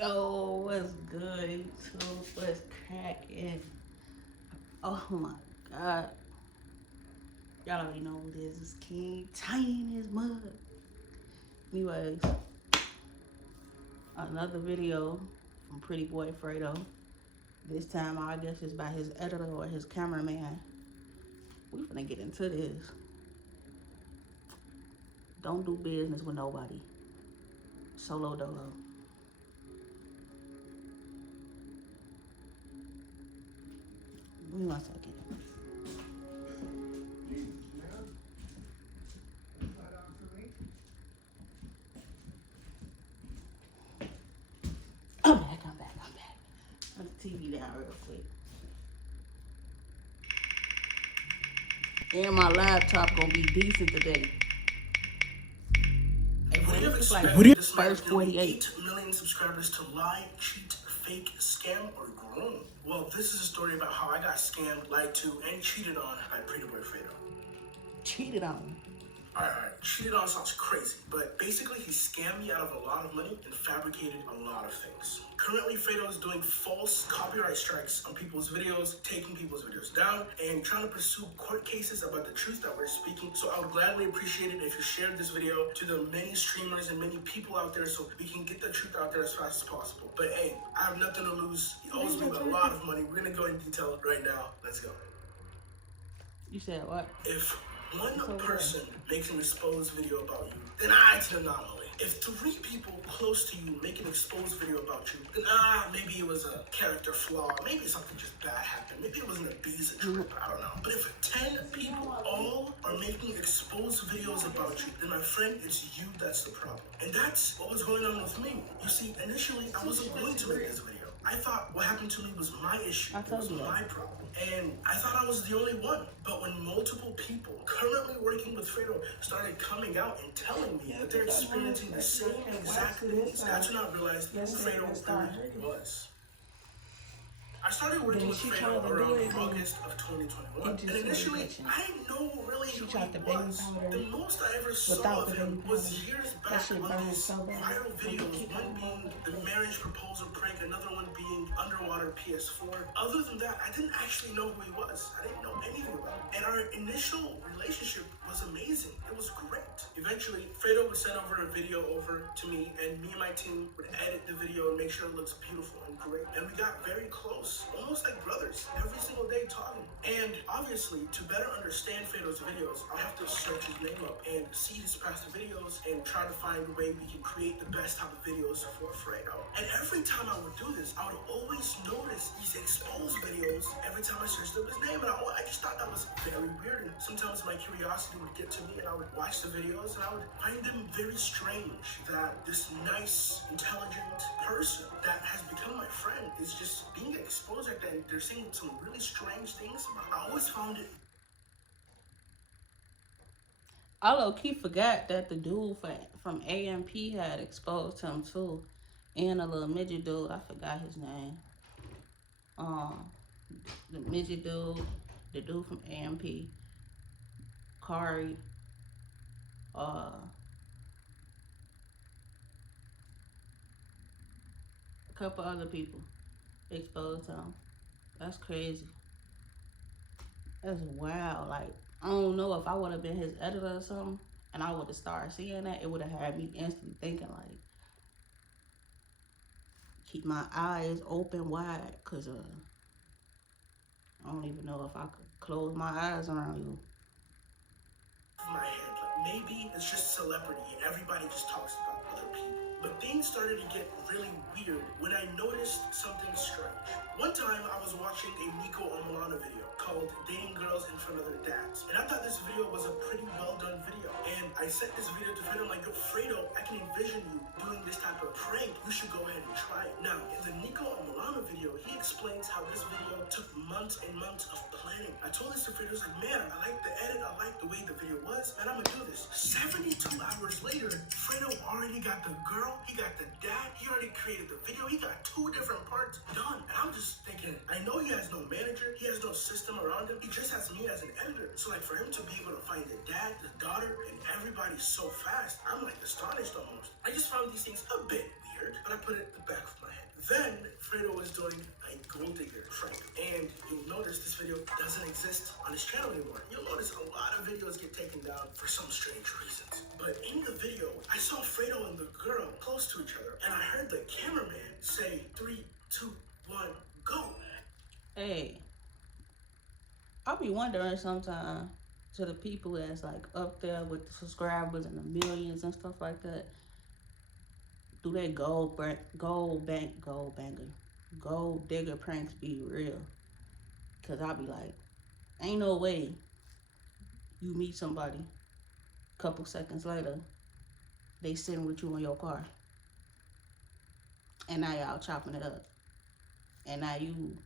Yo, what's good, YouTube? What's cracking? Oh my god. Y'all already know who this is. King Tiny in his mug. Anyways, another video from PrettyBoyFredo. This time, I guess it's by his editor or his cameraman. We finna get into this. Don't do business with nobody. Solo dolo. Give me 1 second. I'm back. Turn the TV down real quick. And my laptop gonna be decent today. Would you First 48. 8 million subscribers to lie, cheat, fake, scam, or groom? Well, this is a story about how I got scammed, lied to, and cheated on by PrettyBoyFredo. Cheated on. Alright. Cheated on sounds crazy, but basically he scammed me out of a lot of money and fabricated a lot of things. Currently, Fredo is doing false copyright strikes on people's videos, taking people's videos down, and trying to pursue court cases about the truth that we're speaking. So I would gladly appreciate it if you shared this video to the many streamers and many people out there so we can get the truth out there as fast as possible. But hey, I have nothing to lose. He owes me a lot of money. We're gonna go into detail right now. Let's go. You said what? If one person makes an exposed video about you, then it's an anomaly. If 3 people close to you make an exposed video about you, then maybe it was a character flaw, maybe something just bad happened, maybe it was an Ibiza trip, I don't know. But if 10 people all are making exposed videos about you, then my friend, it's you that's the problem. And that's what was going on with me. You see, initially I wasn't going to make this video. I thought what happened to me was my issue, it was my problem. And I thought I was the only one. But when multiple people currently working with Fredo started coming out and telling me that they're experiencing the same exact things, that's when I realized who Fredo really was. I started working with Fredo around August of 2021, and initially, I didn't know really who he was. The most I ever saw of him was years back on these viral videos, one being the marriage proposal prank, another one being underwater PS4. Other than that, I didn't actually know who he was. I didn't know anything about him. And our initial relationship was amazing. It was great. Eventually, Fredo would send over a video over to me, and me and my team would edit the video and make sure it looks beautiful and great. And we got very close, almost like brothers, every single day talking. And obviously, to better understand Fredo's videos, I'll have to search his name up and see his past videos and try to find a way we can create the best type of videos for Fredo. And every time I would do this, I would always notice these exposed videos every time I searched up his name. And I just thought that was very weird. And sometimes my curiosity would get to me and I would watch the videos and I would find them very strange that this nice, intelligent person that has become my friend is just being exposed like that. And they're saying some really strange things about it. I always found it. I low-key forgot that the dude from AMP had exposed him too. And a little midget dude, I forgot his name. The midget dude, the dude from AMP, Kari, a couple other people exposed him. That's crazy. That's wild. Like, I don't know if I would have been his editor or something, and I would have started seeing that, it would have had me instantly thinking like, keep my eyes open wide, cause I don't even know if I could close my eyes around you. My head, like maybe it's just celebrity and everybody just talks about other people. But things started to get really weird when I noticed something strange. One time I was watching a Nico Omilana video called Dating Girls in Front of Their Dads. And I thought this video was a pretty well done video. And I sent this video to Fredo, like, yo, Fredo, I can envision you doing this type of prank. You should go ahead and try it. Now, in the Nico Omilana video, he explains how this video took months and months of planning. I told this to Fredo, I was like, man, I like the edit, I like the way the video was, and I'm gonna do this. 72 hours later, Fredo already got the girl, he got the dad, he already created the video, he got 2 different parts done. And I'm just thinking, I know he has no manager, he has no system around him, he just has me as an editor. So like for him to be able to find the dad, the daughter, and everybody so fast, I'm like astonished almost. I just found these things a bit weird, but I put it in the back of my head. video doesn't exist on his channel anymore. You'll notice a lot of videos get taken down for some strange reasons. But in the video, I saw Fredo and the girl close to each other, and I heard the cameraman say 3, 2, 1, go. Hey, I'll be wondering sometimes to the people that's like up there with the subscribers and the millions and stuff like that. Do they gold digger pranks be real? Cause I'll be like, ain't no way you meet somebody, couple seconds later, they sitting with you in your car, and now y'all chopping it up, and now you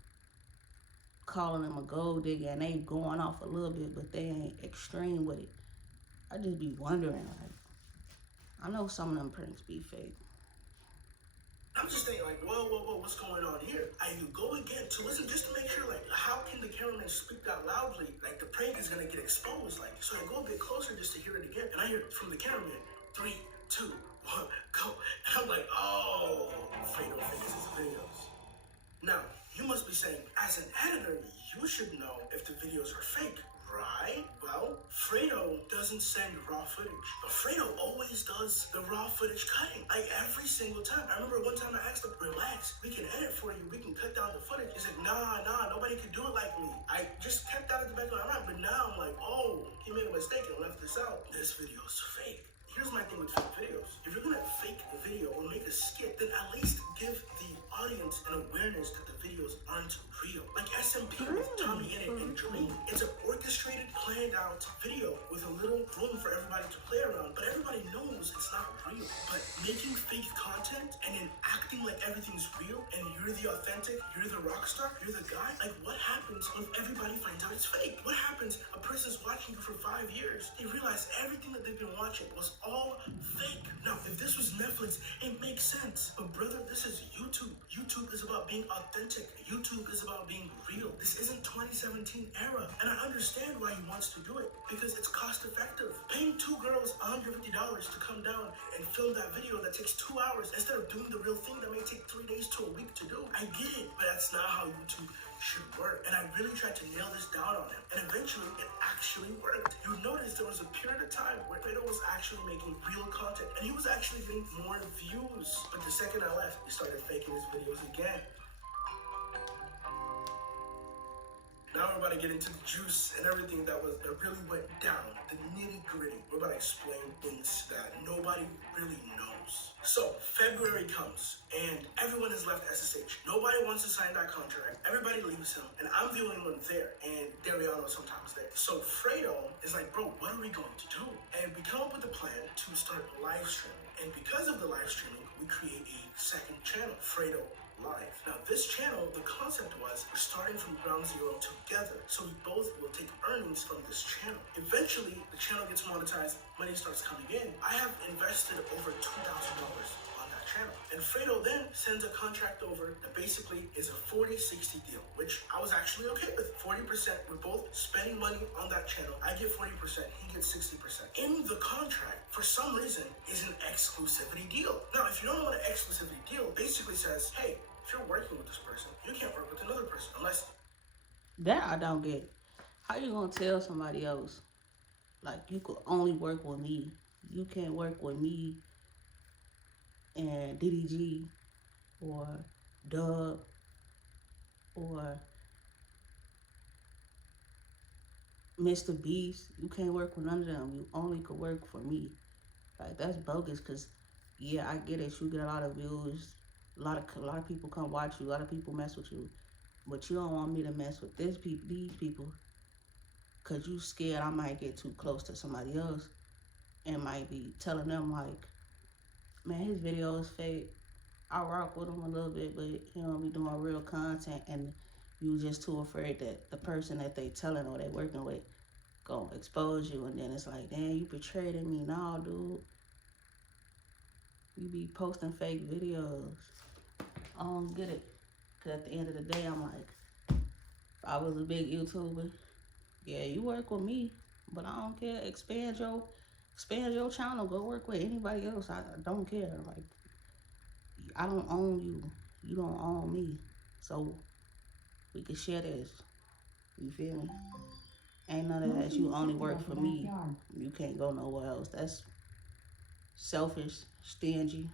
calling them a gold digger, and they going off a little bit, but they ain't extreme with it. I just be wondering, like, I know some of them pranks be fake. I'm just thinking like, whoa, what's going on here? I go again to listen just to make sure, like, how can the cameraman speak that loudly? Like, the prank is gonna get exposed. Like, so I go a bit closer just to hear it again, and I hear it from the cameraman, 3, 2, 1, go. And I'm like, oh, Fredo fakes his videos. Now, you must be saying, as an editor, you should know if the videos are fake, right? Well, Fredo doesn't send raw footage. But Fredo always does the raw footage cutting, like every single time. I remember one time I asked him, relax, we can edit for you, we can cut down the footage. He's like, nah, nobody can do it like me. I just kept that at the back of my mind, but now I'm like, oh, he made a mistake and left this out. This video's fake. Here's my thing with fake videos. If you're gonna fake a video or make a skit, then at least give the audience an awareness that the videos aren't real. Like SMP with Tommy in it and Dream. It's an orchestrated, planned out video with a little room for everybody to play around, but everybody knows it's not real. But making fake content and then acting like everything's real and you're the authentic, you're the rock star, you're the guy, like what happens when everybody finds out it's fake? What happens? A person's watching you for 5 years, they realize everything that they've been watching was all fake. Now, if this was Netflix, it makes sense. But brother, this is YouTube. YouTube is about being authentic. YouTube is about being real. This isn't 2017 era. And I understand why he wants to do it, because it's cost effective. Paying 2 girls $150 to come down and film that video that takes 2 hours instead of doing the real thing that may take 3 days to a week to do. I get it, but that's not how YouTube should work. And I really tried to nail this down on him. And eventually, it actually worked. You notice there was a period of time where Fredo was actually making real content. And he was actually getting more views. But the second I left, he started faking his videos again. Now we're about to get into the juice and everything that really went down, the nitty gritty. We're about to explain things that nobody really knows. So February comes and everyone has left SSH. Nobody wants to sign that contract. Everybody leaves him, and I'm the only one there. And Dariano sometimes there. So Fredo is like, bro, what are we going to do? And we come up with a plan to start live streaming. And because of the live streaming, we create a second channel, Fredo Live. Now this channel, the concept was we're starting from ground zero together, so we both will take earnings from this channel. Eventually, the channel gets monetized, money starts coming in. I have invested over $2,000 on that channel. And Fredo then sends a contract over that basically is a 40-60 deal, which I was actually okay with. 40%, we're both spending money on that channel. I get 40%, he gets 60%. In the contract, for some reason, is an exclusivity deal. Now, if you don't know what an exclusivity deal basically says, hey, if you're working with this person, you can't work with another person unless... That I don't get. How you gonna tell somebody else, like, you could only work with me? You can't work with me and DDG or Dub or Mr. Beast. You can't work with none of them. You only could work for me. Like, that's bogus, because, yeah, I get it. You get a lot of views. A lot of people come watch you. A lot of people mess with you. But you don't want me to mess with these people, because you scared I might get too close to somebody else and might be telling them, like, man, his video is fake. I rock with him a little bit, but he don't be doing real content, and you just too afraid that the person that they telling or they working with gonna expose you, and then it's like, damn, you betrayed me. No, dude. You be posting fake videos. I don't get it. Because at the end of the day, I'm like, if I was a big YouTuber, yeah, you work with me, but I don't care. Expand your channel. Go work with anybody else. I don't care. Like, I don't own you. You don't own me. So we can share this. You feel me? Ain't none of that. You only work for me. You can't go nowhere else. That's selfish, stingy.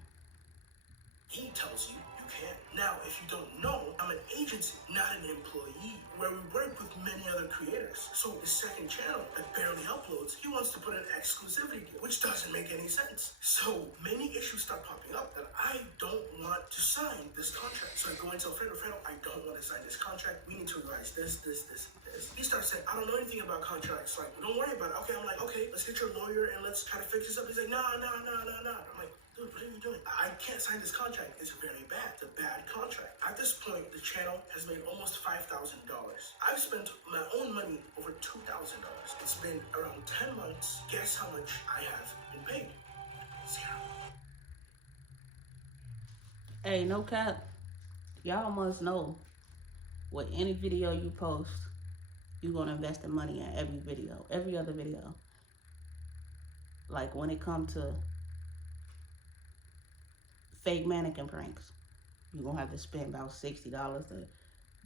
He tells you you can. Now, if you don't know, I'm an agency, not an employee, where we work with many other creators. So the second channel that barely uploads, he wants to put an exclusivity deal, which doesn't make any sense. So many issues start popping up that I don't want to sign this contract. So I go and tell Fredo, I don't want to sign this contract. We need to revise this. He starts saying, I don't know anything about contracts. Like, don't worry about it. Okay, I'm like, okay, let's get your lawyer and let's try to fix this up. He's like, nah. I'm like, dude, what are you doing? I can't sign this contract. It's very bad. It's a bad contract. At this point, the channel has made almost $5,000. I've spent my own money over $2,000. It's been around 10 months. Guess how much I have been paid? Zero. Hey, no cap. Y'all must know with any video you post, you're gonna invest in money in every video, every other video. Like when it comes to fake mannequin pranks, you're gonna have to spend about $60 to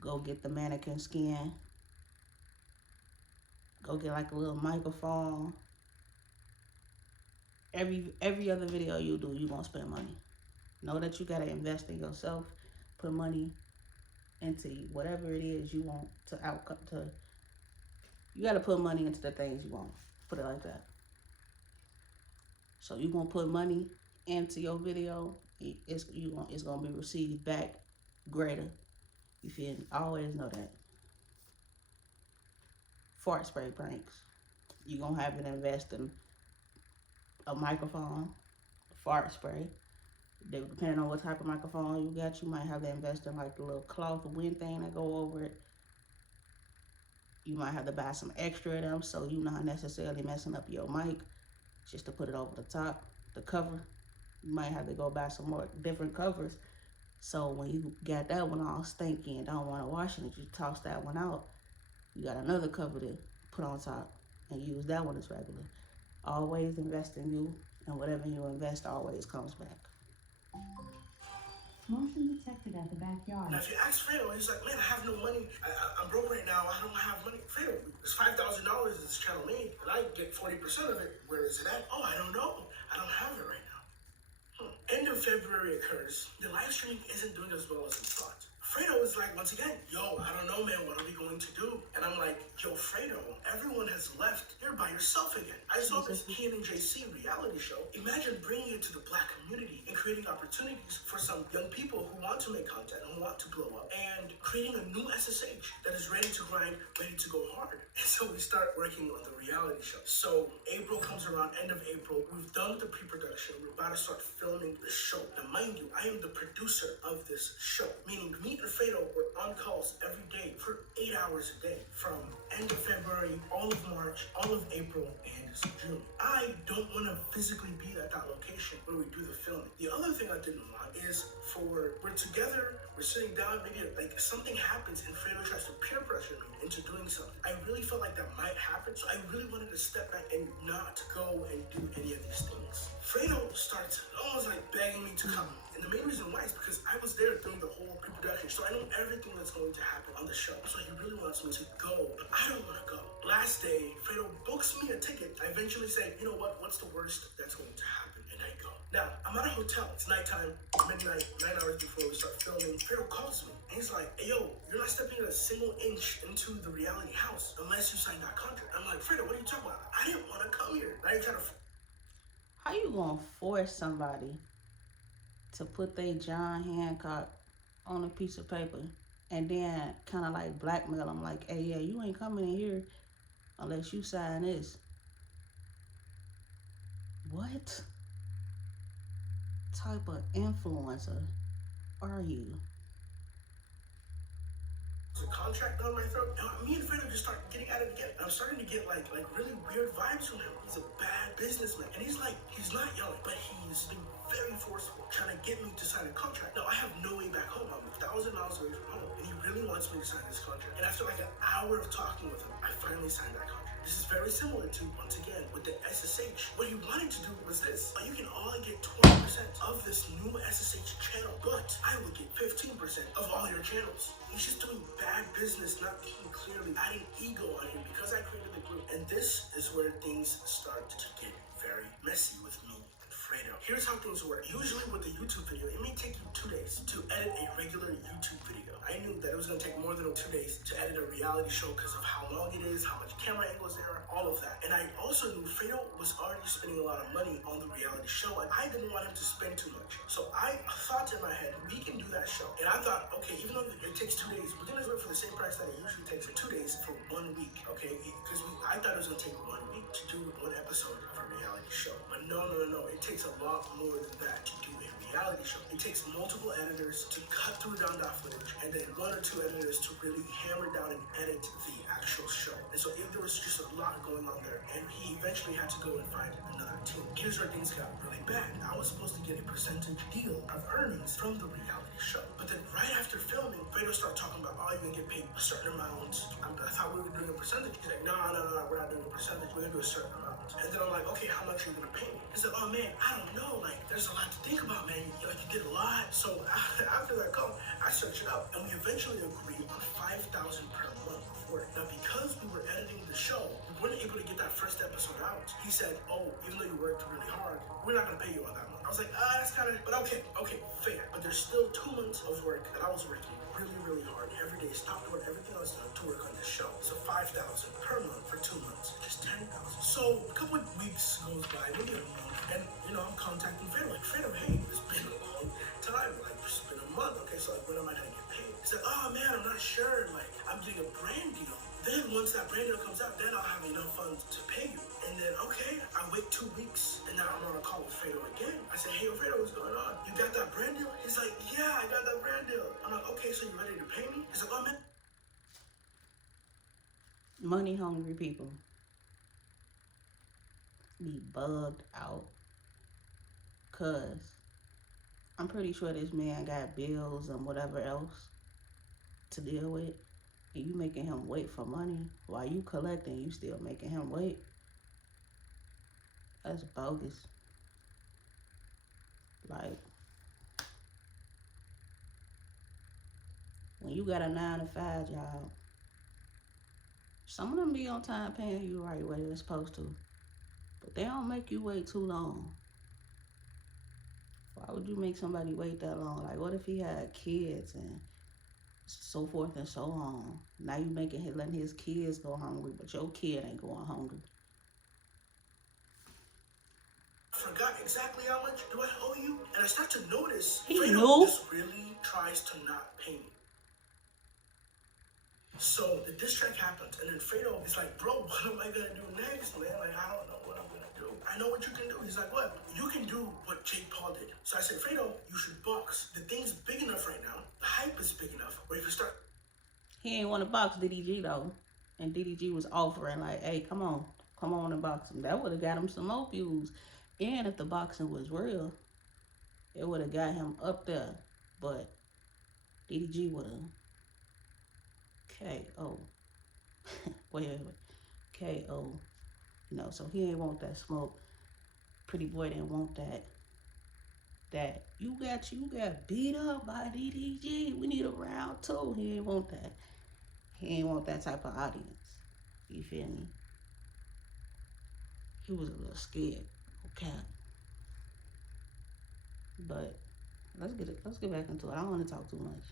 go get the mannequin skin, go get like a little microphone. Every other video you do, you gonna spend money. Know that you gotta invest in yourself, put money into whatever it is you want to outcome to. You gotta put money into the things you want. Put it like that. So you gonna put money into your video, it's gonna be received back greater. You feel me? I always know that. Fart spray pranks. You gonna have to invest in a microphone, fart spray. Depending on what type of microphone you got, you might have to invest in like the little cloth wind thing that go over it. You might have to buy some extra of them so you're not necessarily messing up your mic, just to put it over the top. The cover, you might have to go buy some more different covers. So when you got that one all stinky and don't want to wash it, you toss that one out. You got another cover to put on top and use that one as regular. Always invest in you, and whatever you invest always comes back. Motion detected at the backyard. Now, if you ask Fredo, he's like, man, I have no money. I'm broke right now. I don't have money. Fredo, it's $5,000 this channel made, and I get 40% of it. Where is it at? Oh, I don't know. I don't have it right now. End of February occurs. The live streaming isn't doing as well as we thought. Fredo is like, once again, yo, I don't know, man, what are we going to do? And I'm like, yo, Fredo, everyone has left. You're by yourself again. I saw this PNJC reality show. Imagine bringing it to the Black community and creating opportunities for some young people who want to make content, who want to blow up, and creating a new SSH that is ready to grind, ready to go hard. And so we start working on the reality show. So April comes around, end of April. We've done the pre-production. We're about to start filming the show. Now, mind you, I am the producer of this show, meaning me and Fredo were on calls every day for 8 hours a day from end of February, all of March, all of April, and June. I don't want to physically be at that location where we do the filming. The other thing I didn't want is we're together, we're sitting down, maybe like something happens and Fredo tries to peer pressure me into doing something. I really felt like that might happen, so I really wanted to step back and not go and do any of these things. Fredo starts almost like begging me to come. And the main reason why is because I was there during the whole pre-production, so I know everything that's going to happen on the show. So he really wants me to go, but I don't want to go. Last day, Fredo books me a ticket. I eventually say, you know what, what's the worst that's going to happen? And I go. Now, I'm at a hotel. It's nighttime, midnight, 9 hours before we start filming. Fredo calls me, and he's like, hey, yo, you're not stepping a single inch into the reality house unless you sign that contract. I'm like, Fredo, what are you talking about? I didn't want to come here. Now you're trying to... How you gonna force somebody to put their John Hancock on a piece of paper and then kind of like blackmail them like, hey, yeah, you ain't coming in here unless you sign this? What type of influencer are you? A contract down my throat, and me and Fredo just start getting at it again. I'm starting to get like really weird vibes from him. He's a bad businessman, and he's not yelling, but he's been very forceful, trying to get me to sign a contract. Now I have no way back home. I'm 1,000 miles away from home, and he really wants me to sign this contract. And after like an hour of talking with him, I finally signed that contract. This is very similar to, once again, with the SSH. What he wanted to do was this. You can all get 20% of this new SSH channel, but I will get 15% of all your channels. He's just doing bad business, not thinking clearly, adding ego on him because I created the group. And this is where things start to get very messy with me. Fredo. Here's how things work. Usually with a YouTube video, it may take you 2 days to edit a regular YouTube video. I knew that it was going to take more than 2 days to edit a reality show because of how long it is, how much camera angles there are, all of that. And I also knew Fredo was already spending a lot of money on the reality show, and I didn't want him to spend too much. So I thought in my head, we can do that show. And I thought, okay, even though it takes 2 days, we're going to do it for the same price that it usually takes for 2 days for 1 week, okay? Because I thought it was going to take 1 week to do 1 episode of a reality show. But no. It takes a lot more than that to do a reality show. It takes multiple editors to cut through down that footage, and then 1 or 2 editors to really hammer down and edit the actual show. And so there was just a lot going on there, and he eventually had to go and find another team. Here's where things got really bad. I was supposed to get a percentage deal of earnings from the reality show. But then right after filming, Fredo started talking about, oh, you're gonna get paid a certain amount. I thought we were doing a percentage. He's like, no, we're not doing a percentage. We're gonna do a certain amount. And then I'm like, okay, how much are you gonna pay me? He's like, oh man, I don't know. Like, there's a lot to think about, man. You did a lot. So after that call, I searched it out, and we eventually agreed on $5,000 per month for it. Now, because we were editing the show, we weren't able to get that first episode out. He said, oh, even though you worked really hard, we're not gonna pay you on that month. I was like, that's kind of, but okay, fair. But there's still 2 months of work that I was working really hard every day, stopped doing everything I was doing to work on this show. So $5,000 per month for 2 months, just $10,000. So a couple of weeks goes by, maybe a month, and I'm contacting Fredo, like, Fredo, hey, it's been a long time, like, it's been a month. Okay, so like, when am I gonna get paid? He's like, oh man, I'm not sure, like, I'm getting a brand deal. Then once that brand deal comes out, then I'll have enough funds to pay you. And then, okay, I wait 2 weeks, and now I'm on a call with Fredo again. I said, hey, Fredo, what's going on? You got that brand deal? He's like, yeah, I got that brand deal. I'm like, okay, so you ready to pay me? He's like, oh man. Money hungry people be bugged out, cause I'm pretty sure this man got bills and whatever else to deal with, and you making him wait for money while you collecting. You still making him wait. That's bogus. Like, when you got a 9 to 5 job, some of them be on time paying you right where they're supposed to, but they don't make you wait too long. Why would you make somebody wait that long? Like, what if he had kids and so forth and so on? Now you letting his kids go hungry, but your kid ain't going hungry. Forgot exactly how much do I owe you? And I start to notice He Fredo knew. just really tries to not pay me. So the diss track happens, and then Fredo is like, bro, what am I gonna do next, man? Like, I don't know what I'm gonna do. I know what you can do. He's like, what? You can do what Jake Paul did. So I said, Fredo, you should box. The thing's big enough right now. The hype is big enough where you can start. He ain't want to box DDG though, and DDG was offering like, hey, come on and box him. That would have got him some more views, and if the boxing was real, it would have got him up there. But DDG would have KO. wait. KO. So he ain't want that smoke. Pretty Boy didn't want that you got beat up by DDG. We need a round 2. He ain't want that. He ain't want that type of audience. You feel me? He was a little scared. Okay. But let's get back into it. I don't want to talk too much.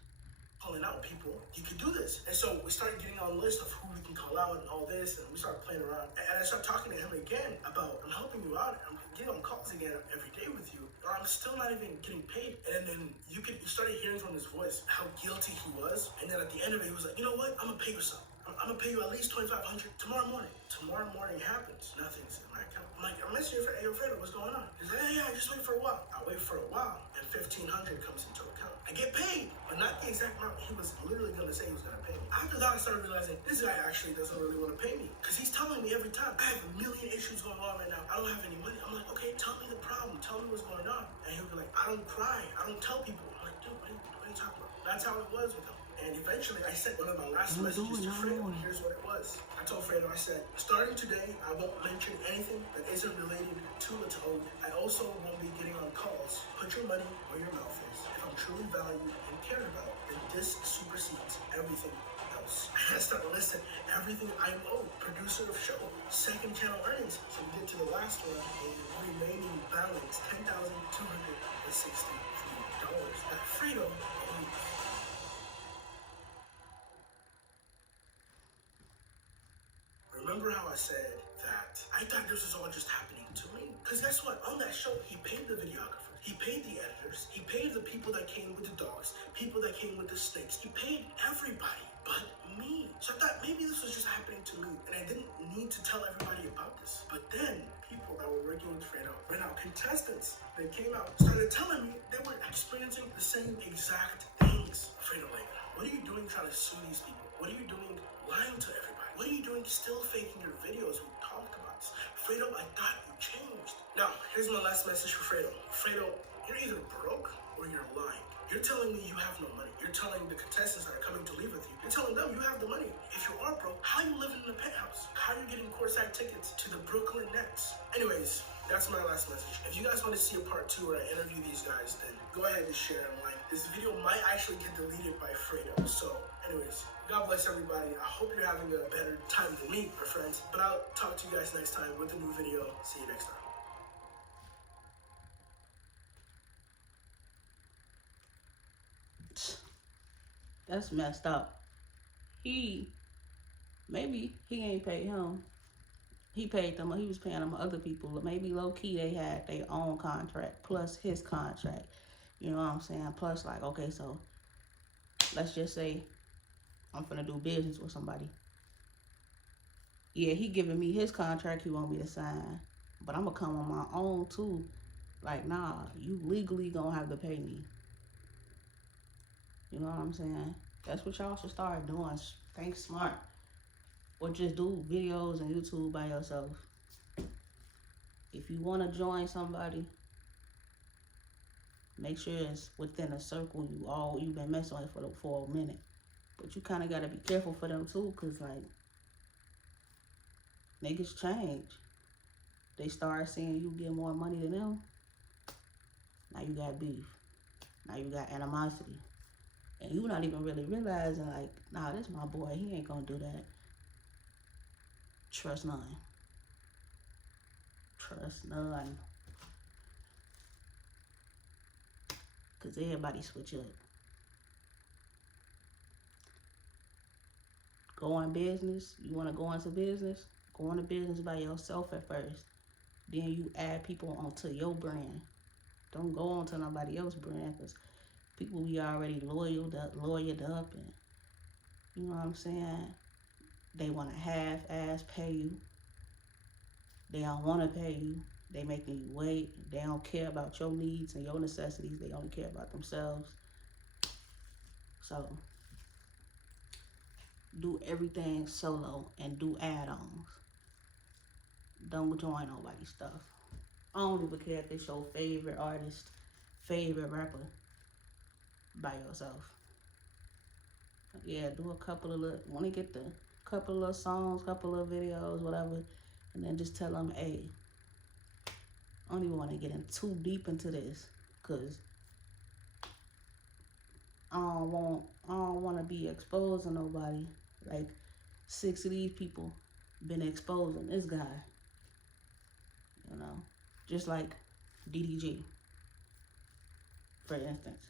Calling out people, you can do this. And so we started getting on a list of who we can call out and all this, and we started playing around. And I started talking to him again about, I'm helping you out, I'm getting on calls again every day with you, or I'm still not even getting paid. And then you started hearing from his voice how guilty he was. And then at the end of it, he was like, you know what? I'm gonna pay you some. I'm gonna pay you at least $2,500 tomorrow morning. Tomorrow morning happens. Nothing's in my account. I'm like, I'm messaging for Fredo, what's going on? He's like, yeah, just wait for a while. I wait for a while, and $1,500 comes into account. I get paid, but not the exact amount he was literally gonna say he was gonna pay me. After that, I started realizing this guy actually doesn't really want to pay me, because he's telling me every time, I have a million issues going on right now. I don't have any money. I'm like, okay, tell me the problem. Tell me what's going on. And he'll be like, I don't cry. I don't tell people. I'm like, dude, what are you talking about? That's how it was with him. And eventually, I sent one of my last messages to Fredo, and here's what it was. I told Fredo, I said, starting today, I won't mention anything that isn't related to Latone. I also won't be getting on calls. Put your money where your mouth is. If I'm truly valued and cared about, then this supersedes everything else. I started listing everything I'm owed. Producer of show, second channel earnings. So we get to the last one, and remaining balance, $10,263 that Fredo owes. Remember how I said that I thought this was all just happening to me? Because guess what? On that show, he paid the videographers, he paid the editors, he paid the people that came with the dogs, people that came with the snakes. He paid everybody but me. So I thought maybe this was just happening to me, and I didn't need to tell everybody about this. But then people that were working with Fredo, right now contestants, they came out, started telling me they were experiencing the same exact things. Fredo, like, what are you doing trying to sue these people? What are you doing lying to everybody? What are you doing still faking your videos? We talked about this. Fredo, I thought you changed. Now, here's my last message for Fredo. Fredo, you're either broke or you're lying. You're telling me you have no money. You're telling the contestants that are coming to leave with you, you're telling them you have the money. If you are broke, how are you living in a penthouse? How are you getting courtside tickets to the Brooklyn Nets? Anyways, that's my last message. If you guys want to see a part 2 where I interview these guys, then go ahead and share and like. This video might actually get deleted by Fredo. So, anyways, God bless everybody. I hope you're having a better time than me, my friends. But I'll talk to you guys next time with a new video. See you next time. That's messed up. Maybe he ain't paid him. He paid them. He was paying them other people. Maybe low key they had their own contract plus his contract. You know what I'm saying? Plus, like, okay, so let's just say I'm finna do business with somebody. Yeah, he giving me his contract. He want me to sign, but I'm gonna come on my own too. Like, nah, you legally gonna have to pay me. You know what I'm saying? That's what y'all should start doing. Think smart. Or just do videos on YouTube by yourself. If you want to join somebody, make sure it's within a circle you've been messing with for a minute. But you kind of got to be careful for them too, because like niggas change. They start seeing you get more money than them. Now you got beef. Now you got animosity. And you not even really realizing like, nah, this my boy. He ain't gonna do that. Trust none. Trust none. Because everybody switch up. Go in business. You want to go into business? Go into business by yourself at first. Then you add people onto your brand. Don't go onto nobody else's brand because people be already lawyered up and you know what I'm saying? They want to half-ass pay you. They don't want to pay you. They making you wait. They don't care about your needs and your necessities. They only care about themselves. So do everything solo and do add-ons. Don't join nobody's stuff. I don't even care if it's your favorite artist, favorite rapper by yourself. Yeah, do a couple of want to get the couple of little songs, couple of videos, whatever, and then just tell them, hey, I don't even want to get in too deep into this, cause I don't want to be exposing nobody. Like 6 of these people been exposing this guy, you know, just like DDG, for instance.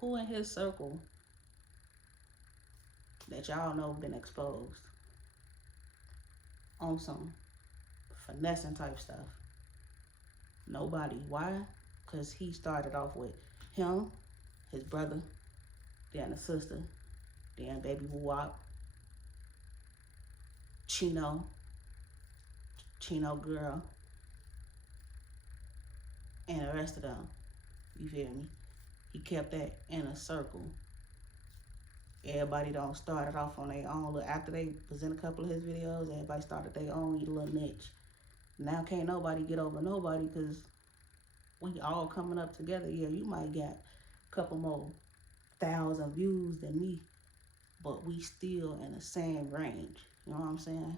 Who in his circle that y'all know been exposed on some finessing type stuff? Nobody. Why? Because he started off with him, his brother, then the sister, then baby Wop, Chino girl, and the rest of them. You feel me? He kept that in a circle. Everybody don't started off on their own. After they was in a couple of his videos, everybody started their own little niche. Now can't nobody get over nobody because we all coming up together. Yeah, you might get a couple more thousand views than me, but we still in the same range. You know what I'm saying?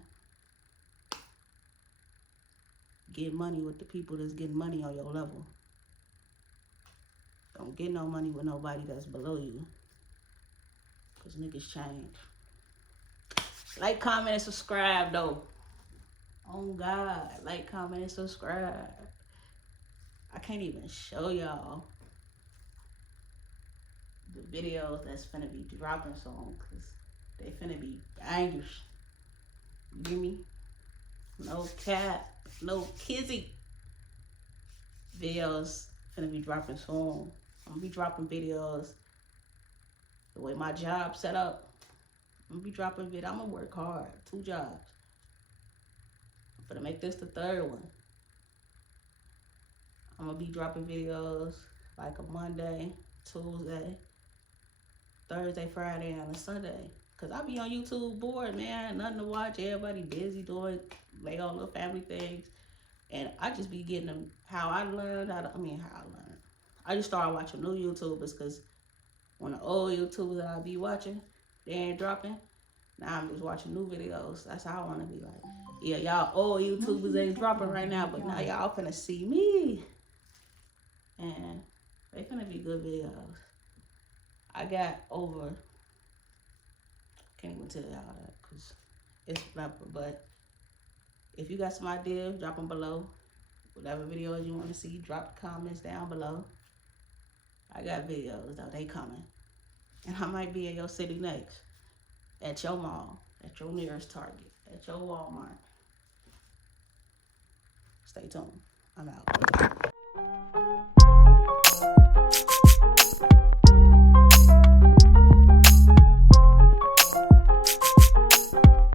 Get money with the people that's getting money on your level. Don't get no money with nobody that's below you. Because niggas change. Like, comment, and subscribe, though. Oh, God. Like, comment, and subscribe. I can't even show y'all the videos that's finna be dropping soon. Because they finna be bangers. You hear me? No cap. No kizzy. Videos finna be dropping soon. I'm gonna be dropping videos the way my job set up. I'm gonna be dropping videos. I'm gonna work hard. 2 jobs. I'm gonna make this the 3rd one. I'm gonna be dropping videos like a Monday, Tuesday, Thursday, Friday, and a Sunday. Cause I be on YouTube bored, man. Nothing to watch. Everybody busy doing their own little family things. And I just be getting them how I learned how I learned. I just started watching new YouTubers because when the old YouTubers that I be watching, they ain't dropping. Now I'm just watching new videos. That's how I want to be like. Yeah, y'all old YouTubers ain't dropping right now, but now y'all finna see me. And they finna be good videos. I got over, can't even tell y'all that because it's flapper, but if you got some ideas, drop them below. Whatever videos you want to see, drop the comments down below. I got videos though, they coming. And I might be in your city next. At your mall, at your nearest Target, at your Walmart. Stay tuned. I'm out.